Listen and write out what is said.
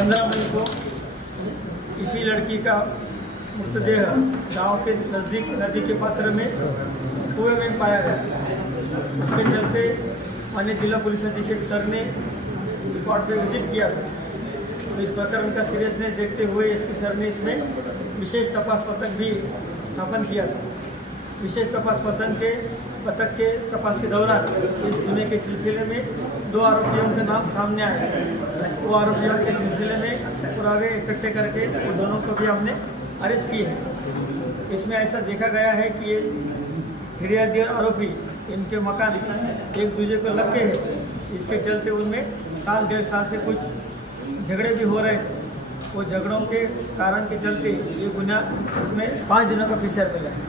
15 मई को इसी लड़की का मृतदेह गांव के नज़दीक नदी के पात्र में कुएं में पाया गया। इसके चलते माननीय जिला पुलिस अधीक्षक सर ने स्पॉट पे विजिट किया था। तो इस प्रकरण का सीरियसनेस देखते हुए एसपी सर ने इसमें विशेष तपास पथक भी स्थापन किया था। विशेष तपास पथक के तपास के दौरान इस गुने के सिलसिले में 2 आरोपियों के नाम सामने आए। वो आरोपियों के सिलसिले में पुरावे इकट्ठे करके वो दोनों को भी हमने अरेस्ट किए हैं। इसमें ऐसा देखा गया है कि ये फिरियादी आरोपी इनके मकान एक दूसरे को लग के है। इसके चलते उनमें 1.5 साल से कुछ झगड़े भी हो रहे थे। वो झगड़ों के कारण के चलते ये गुना उसमें 5 दिनों का फीसर मिला है।